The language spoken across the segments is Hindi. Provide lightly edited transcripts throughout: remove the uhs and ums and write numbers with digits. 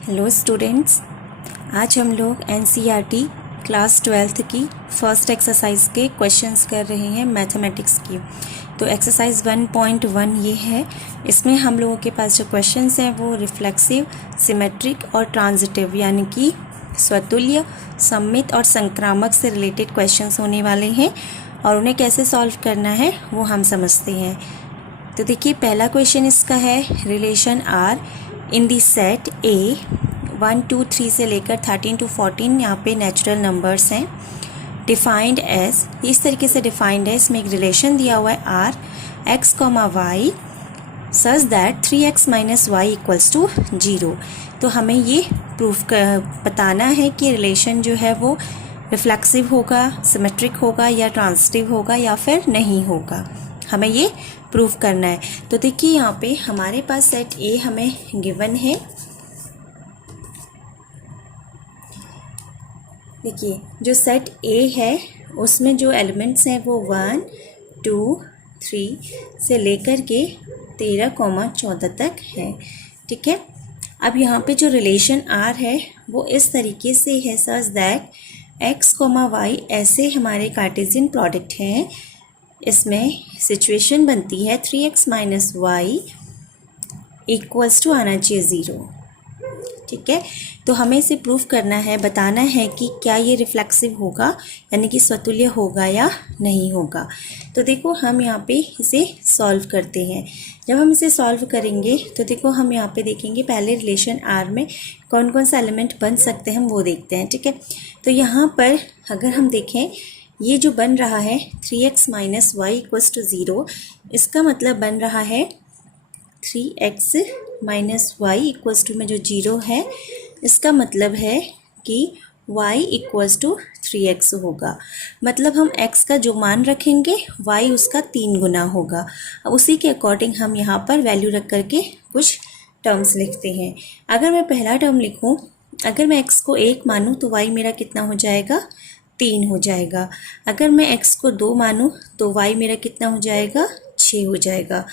हेलो स्टूडेंट्स, आज हम लोग एनसीईआरटी क्लास 12th की फर्स्ट एक्सरसाइज के क्वेश्चंस कर रहे हैं मैथमेटिक्स की। तो एक्सरसाइज 1.1 ये है। इसमें हम लोगों के पास जो क्वेश्चंस हैं वो रिफ्लेक्सिव, सिमेट्रिक और ट्रांजिटिव यानी कि स्वतुल्य, सममित और संक्रामक से रिलेटेड क्वेश्चंस होने वाले हैं और उन्हें कैसे सॉल्व करना है वो हम समझते हैं। तो देखिए, पहला क्वेश्चन इसका है, relation R in the set A 1 2 3 से लेकर 13 to 14 यहाँ पे नेचुरल नंबर्स हैं। डिफाइंड एज, इस तरीके से डिफाइंड है, इसमें एक रिलेशन दिया हुआ है R x comma y such that 3x minus y equals to 0। तो हमें ये बताना है कि रिलेशन जो है वो रिफ्लेक्सिव होगा, सिमेट्रिक होगा या ट्रांजिटिव होगा या फिर नहीं होगा, हमें ये प्रूफ करना है। तो देखिए, यहाँ पे हमारे पास सेट ए हमें गिवन है। देखिए, जो सेट ए है उसमें जो एलिमेंट्स हैं वो 1 2 3 से लेकर के 13, 14 तक है। ठीक है। अब यहाँ पे जो रिलेशन आर है वो इस तरीके से है such that x comma y ऐसे हमारे कार्टेशियन प्रोडक्ट हैं। इसमें सिचुएशन बनती है 3x minus y equals to आना चाहिए 0। ठीक है। तो हमें इसे प्रूफ करना है, बताना है कि क्या ये रिफ्लेक्सिव होगा यानी कि स्वतुल्य होगा या नहीं होगा। तो देखो, हम यहाँ पे इसे सॉल्व करते हैं। जब हम इसे सॉल्व करेंगे तो देखो, हम यहाँ पे देखेंगे पहले रिलेशन आर में कौन कौन सा एलिमेंट बन सकते हैं हम वो देखते हैं। ठीक है। तो यहाँ पर अगर हम देखें, ये जो बन रहा है 3x minus y equals to 0, इसका मतलब बन रहा है 3x minus y equals to में जो 0 है, इसका मतलब है कि y इक्वल्स टू 3x होगा। मतलब हम x का जो मान रखेंगे y उसका 3 गुना होगा। अब उसी के अकॉर्डिंग हम यहाँ पर वैल्यू रख करके कुछ टर्म्स लिखते हैं। अगर मैं पहला टर्म लिखूँ, अगर मैं x को 1 मानूँ तो y मेरा कितना हो जाएगा, 3 हो जाएगा। अगर मैं x को 2 मानूँ तो y मेरा कितना हो जाएगा, 6 हो जाएगा।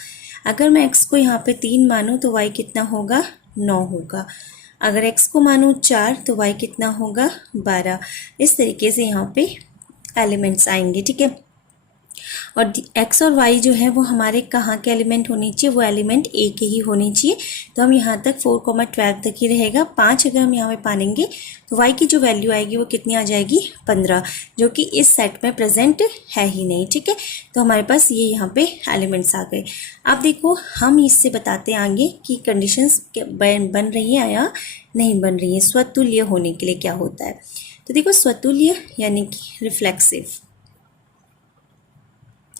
अगर मैं x को यहाँ पे 3 मानूँ तो y कितना होगा, 9 होगा। अगर x को मानूँ 4 तो y कितना होगा, 12। इस तरीके से यहाँ पे एलिमेंट्स आएंगे। ठीक है। और x और y जो है वो हमारे कहाँ के एलिमेंट होनी चाहिए, वो एलिमेंट a के ही होनी चाहिए। तो हम यहाँ तक 4, 12 तक ही रहेगा। 5 अगर हम यहाँ पे पालेंगे तो y की जो वैल्यू आएगी वो कितनी आ जाएगी, 15, जो कि इस सेट में प्रेजेंट है ही नहीं। ठीक है। तो हमारे पास ये यहाँ पे एलिमेंट्स आ गए। अब देखो, हम इससे बताते आगे कि कंडीशंस बन रही है या नहीं बन रही है स्वतुल्य होने के लिए क्या होता है। तो देखो, स्वतुल्य यानी कि रिफ्लेक्सिव।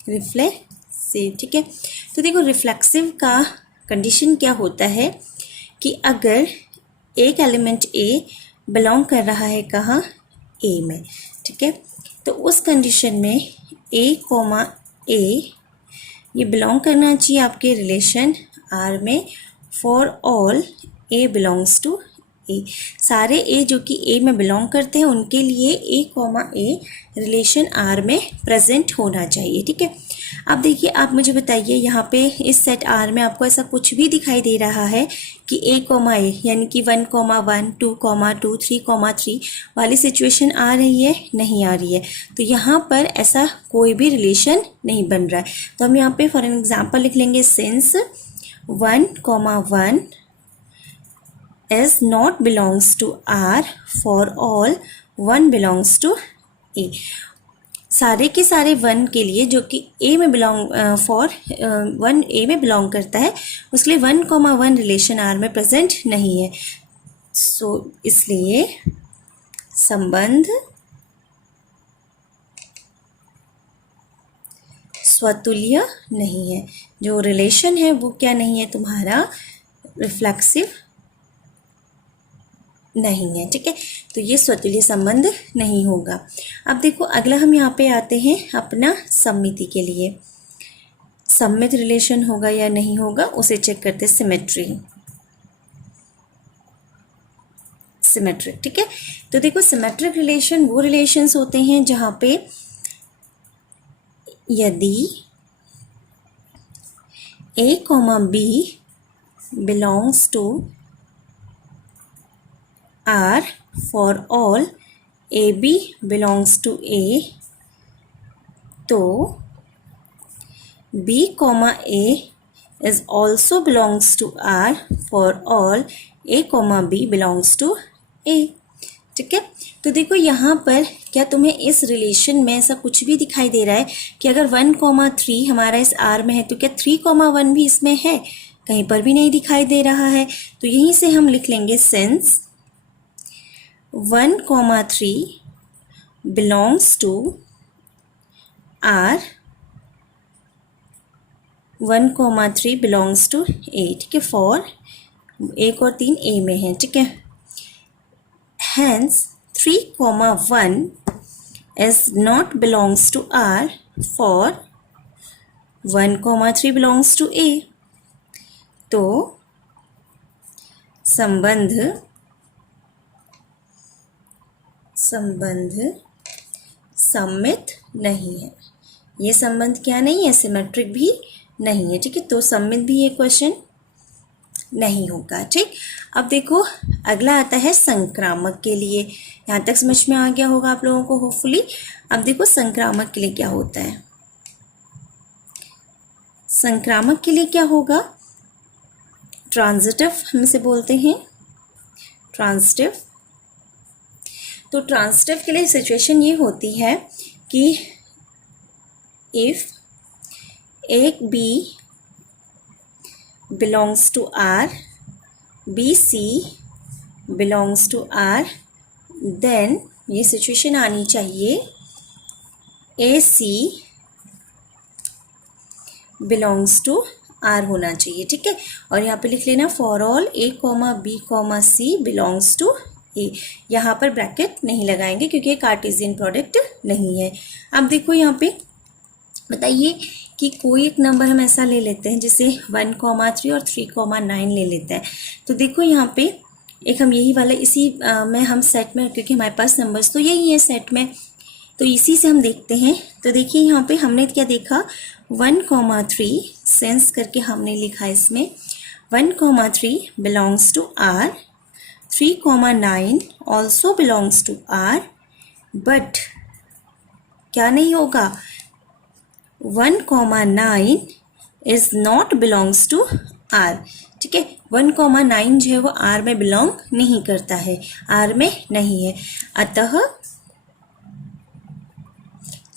ठीक है। तो देखो, रिफ्लेक्सिव का कंडीशन क्या होता है कि अगर एक एलिमेंट ए बिलोंग कर रहा है कहाँ, ए में। ठीक है। तो उस कंडीशन में ए कॉमा ए ये बिलोंग करना चाहिए आपके रिलेशन आर में for all a belongs to a. सारे ए जो कि ए में बिलोंग करते हैं उनके लिए ए कॉमा ए रिलेशन आर में प्रेजेंट होना चाहिए। ठीक है। अब देखिए, आप मुझे बताइए, यहाँ पे इस सेट आर में आपको ऐसा कुछ भी दिखाई दे रहा है कि ए कॉमा ए यानी कि 1,1 2,2 3,3 वाली सिचुएशन आ रही है, नहीं आ रही है। तो यहाँ पर ऐसा कोई भी रिलेशन नहीं बन रहा है। तो हम यहाँ पे फॉर एन एग्जाम्पल लिख लेंगे, since 1,1 is not belongs to R for all 1 belongs to A। सारे के सारे 1 के लिए जो कि A में बिलोंग फॉर 1 A में बिलोंग करता है, उसके लिए 1,1 रिलेशन R में प्रेजेंट नहीं है। सो इसलिए संबंध स्वतुल्य नहीं है। जो रिलेशन है वो क्या नहीं है, तुम्हारा रिफ्लेक्सिव नहीं है। ठीक है। तो ये स्वतुल्य संबंध नहीं होगा। अब देखो, अगला हम यहाँ पे आते हैं अपना सममिति के लिए। सममित रिलेशन होगा या नहीं होगा उसे चेक करते हैं, सिमेट्रिक। ठीक है। तो देखो, सिमेट्रिक रिलेशन वो रिलेशंस होते हैं जहाँ पे यदि a comma B belongs to R for all AB belongs to A, तो B comma A is also belongs to R for all A comma B belongs to A। ठीक है, तो देखो यहाँ पर क्या तुम्हें इस रिलेशन में ऐसा कुछ भी दिखाई दे रहा है कि अगर 1,3 हमारा इस R में है तो क्या 3,1 भी इसमें है? कहीं पर भी नहीं दिखाई दे रहा है। तो यहीं से हम लिख लेंगे since 1,3 belongs to R, 1,3 belongs to A। ठीक है, फॉर 1 और 3 A में है। ठीक है, hence 3,1 is not belongs to R for 1,3 belongs to A। तो संबंध सम्मित नहीं है। ये संबंध क्या नहीं है? सिमेट्रिक भी नहीं है। ठीक है, तो सम्मित भी ये क्वेश्चन नहीं होगा। ठीक, अब देखो अगला आता है संक्रामक के लिए। यहाँ तक समझ में आ गया होगा आप लोगों को होपफुली। अब देखो संक्रामक के लिए क्या होता है। संक्रामक के लिए क्या होगा? ट्रांजिटिव हम इसे बोलते हैं, ट्रांजिटिव। तो ट्रांजिटिव के लिए सिचुएशन ये होती है कि इफ एक B belongs to R, BC belongs to R, then ये सिचुएशन आनी चाहिए AC belongs to R होना चाहिए। ठीक है, और यहाँ पे लिख लेना for all A, B, C belongs to A। यहाँ पर ब्रैकेट नहीं लगाएंगे क्योंकि ये कार्टेशियन प्रोडक्ट नहीं है। अब देखो यहाँ पे बताइए कि कोई एक नंबर हम ऐसा ले लेते हैं जैसे 1,3 और 3,9 ले लेते हैं। तो देखो यहाँ पे एक हम यही वाला इसी में हम सेट में, क्योंकि हमारे पास नंबर्स तो यही है सेट में, तो इसी से हम देखते हैं। तो देखिए यहाँ पे हमने क्या देखा, 1,3 सेंस करके हमने लिखा इसमें 1,3 belongs to R, 3,9 also belongs to R, but क्या नहीं होगा, 1,9 is not belongs to R। ठीक है, 1,9 जो है वो R में बिलोंग नहीं करता है, R में नहीं है, अतः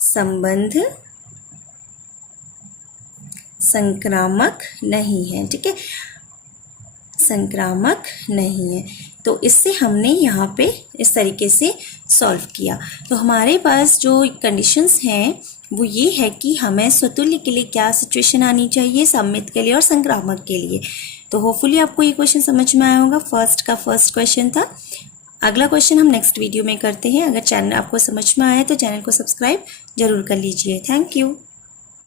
संबंध संक्रामक नहीं है। ठीक है, संक्रामक नहीं है। तो इससे हमने यहाँ पे इस तरीके से सॉल्व किया। तो हमारे पास जो कंडीशंस हैं वो ये है कि हमें स्वतुल्य के लिए क्या सिचुएशन आनी चाहिए, सम्मित के लिए और संक्रामक के लिए। तो होपफुली आपको ये क्वेश्चन समझ में आया होगा। फर्स्ट क्वेश्चन था। अगला क्वेश्चन हम नेक्स्ट वीडियो में करते हैं। अगर चैनल आपको समझ में आया तो चैनल को सब्सक्राइब जरूर कर लीजिए। Thank you.